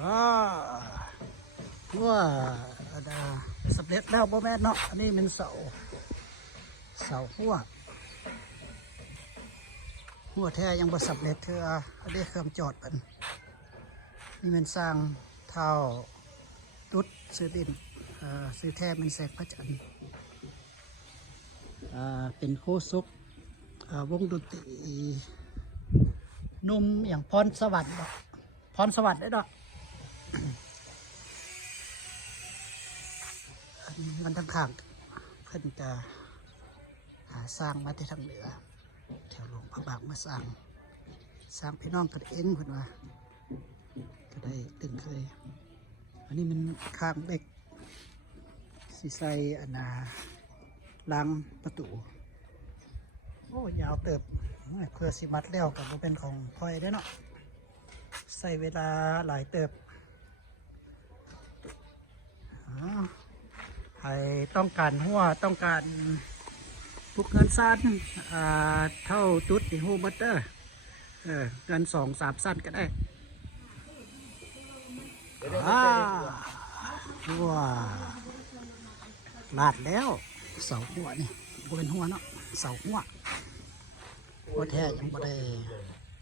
ว่าสำเร็จแล้วบ่แม่นเนาะอันนี้เป็นเสาหัวแท้ยังบ่สำเร็จเธออันนี้เครื่องจอดเป็นนี่มันสร้างเท่ารุดซื้อดินซื้อแท้เป็นแสงพระจันทร์เป็นโคซุกวงดนตรีนุ่มอย่างพรสวรรค์พรสวรรค์ได้ดอกมันทั้งข้างเพิ่นจะหาสร้างมาที่ทางเหนือแถวหลวงพระบางมาสร้างพี่น้องกันเองเพิ่นว่าก็ได้ตึงเคยอันนี้มันข้างเด็กสีใสล้างประตูโอ้ยาวเติบเพื่อสิมัดแล้วกับเป็นของพลอยได้เนาะใส่เวลาหลายเติบใครต้องการหัวต้องการพวกเงินสั้นเท่าตุ๊ดในหูบัตเตอร์เงิน2-3สั้นก็ได้หัวลาดแล้วเสาหัวนี่บเป็นหัวเนาะเสาหัวแท้ยังไม่ได้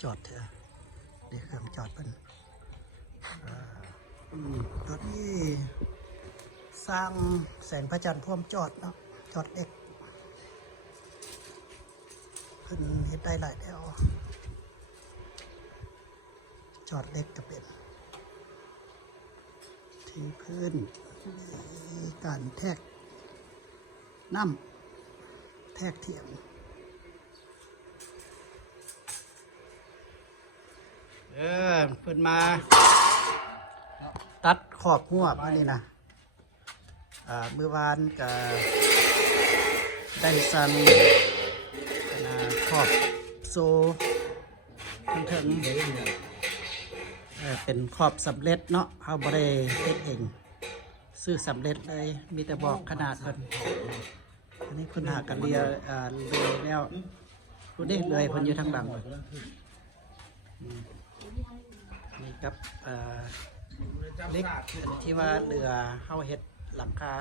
จอดเถอะเดี๋ยวเครื่องจอดเป็นตอนนี้สร้างแสงพระจันทร์พร้อมจอดเนาะจอดเด็กเพิ่นเฮ็ดได้หลายแล้วจอดเล็กก็เป็นที่พื้นมีการแทกน้ำแทกเทียมเพิ่นมาตัดขอบหัวมานี่นะเมื่อวานก็ได้สั่งขอบโซ่ถึงเป็นขอบสำเร็จเนาะเขาบ่ได้เฮ็ดเองซื้อสำเร็จเลยมีแต่บอกขนาดเพิ่นอันนี้เพิ่นหากันเรียแล้วคุณนี่เลยเพิ่นอยู่ทางหลังนี่ครับเล็กที่ว่าเรือเข้าเฮ็ดหลังคา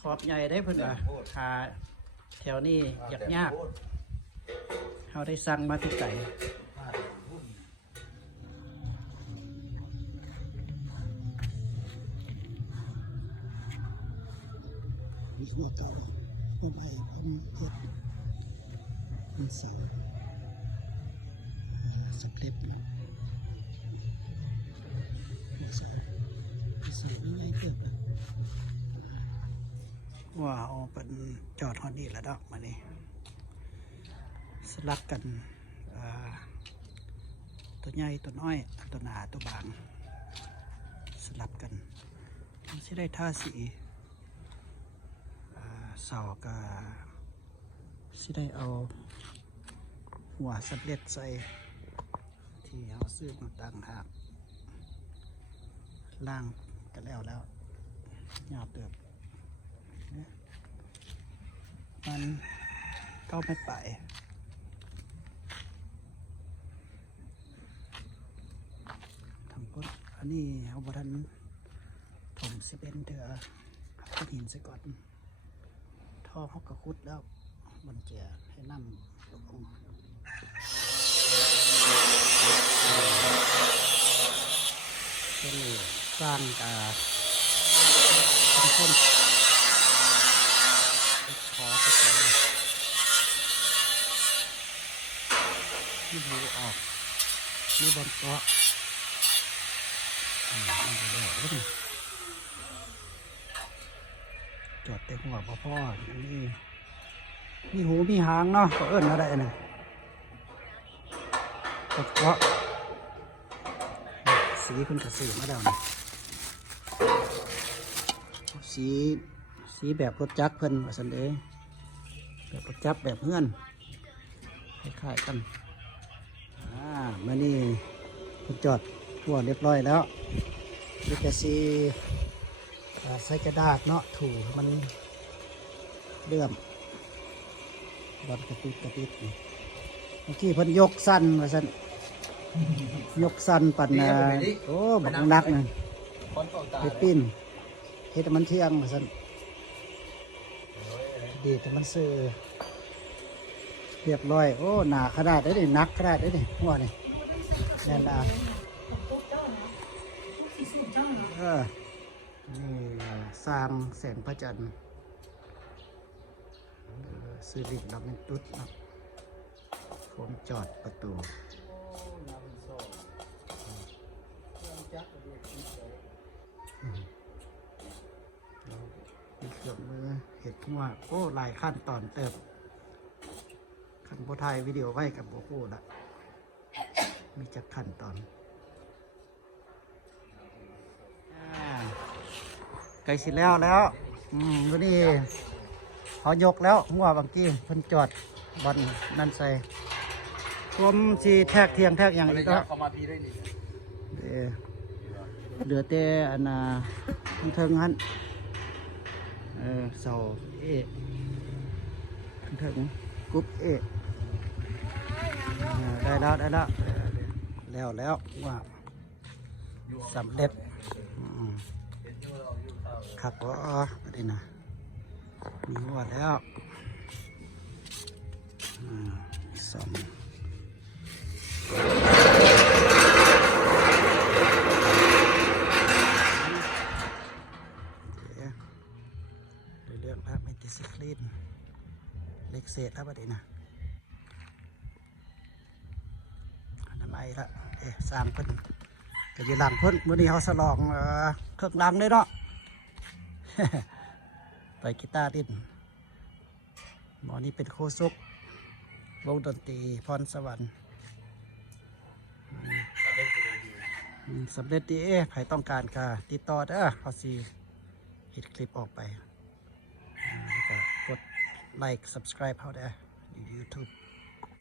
ขอบใหญ่ได้เพิ่นว่าคาแถวนี้ยากเขาได้สั่งมาที่ไก่หัวเก่าหัวใหม่ผมเฮ็ดเป็นเสาสำเร็จนะเสาง่ายเกินว้าวเป็นจอดฮอนนี่แล้วดอกมานี่สลักกันตัวใหญ่ตัวน้อยตัวหนาตัวบางสลับกันมันจะได้ท่าสีเสาก็สิได้เอาหัวสำเร็จใส่ที่เอาซื้อมาตั้งหากล่างกันแล้วยาวเติบมันก็ไม่ไปทำก้นอันนี้เอาบทันถมซีเมนต์เถอะก็หินซะก่อนท่อเขากระคุดแล้วมันจะให้น้ำลงเป็นสร้างเป็นคนขอไปเลยนี่ดูออกนี่บนเกาะจอดแต่หัวพ่อนี่มีหูมีหางเนาะก็เอิ้นอะไรเนี่ยเกาะสีคุณกระสือมาแล้วนะสีแบบรถจักรเพิ่นว่าสันเดย์แบบรถจักรแบบเพื่อนคล้ายๆกันเมื่อนี้คุณจอดทั่วเรียบร้อยแล้วนี่ก็สีใส่กระดาษเนาะถูมันเลื่อมบอลกระติดบางทีเพิ่นยกสั้นว่าสั้น ยกสั้นปั่นโอ้บักนักนึงไปปิ้นเฮ็ดให้มันเที่ยงมาสั่นดีแต่มันซื้อเรียบร้อยโอ้หนาขนาดได้ดินักขนาดได้ดิหัวนี่แน่นละนี่สร้างแสงพระจันทร์ซื้อลิงเราเป็นตุ๊ดนะผมจอดประตูมีเครื่องมือเห็ดหัวโอ้หลายขั้นตอนเติบขั้นโบไทยวิดีโอไว้กับโบโก้ละมีจักขั้นตอนไก่สิแล้วตัวนี้เขายกแล้วหัวบางกี้เพิ่นจอดบอลนั่นใส่รวมสีแทกเทียงแทกอย่างนี้ก็เหลือแต่อันเทิงหันเสาเทิงกรุ๊ปได้แล้วว่าสำเร็จขับว่าประเด็นนะมีหัวแล้วสองเรื่องภาพไม่ติดสครีนเล็กเศษแล้วประเด็นนะทำไมละสร้างเพิ่นก็อยู่หลังเพิ่นวันนี้เขาสลองเครื่องดังเลยเนาะ ไปกีตาร์ดินหมอนี่เป็นโคซุกวงดนตรีพรสวรรค์สำเร็จดีใครต้องการค่ะติดต่อเด้อเขาสิเห็นคลิปออกไปแล้วก็กดไลค์ subscribe เขาได้ใน YouTube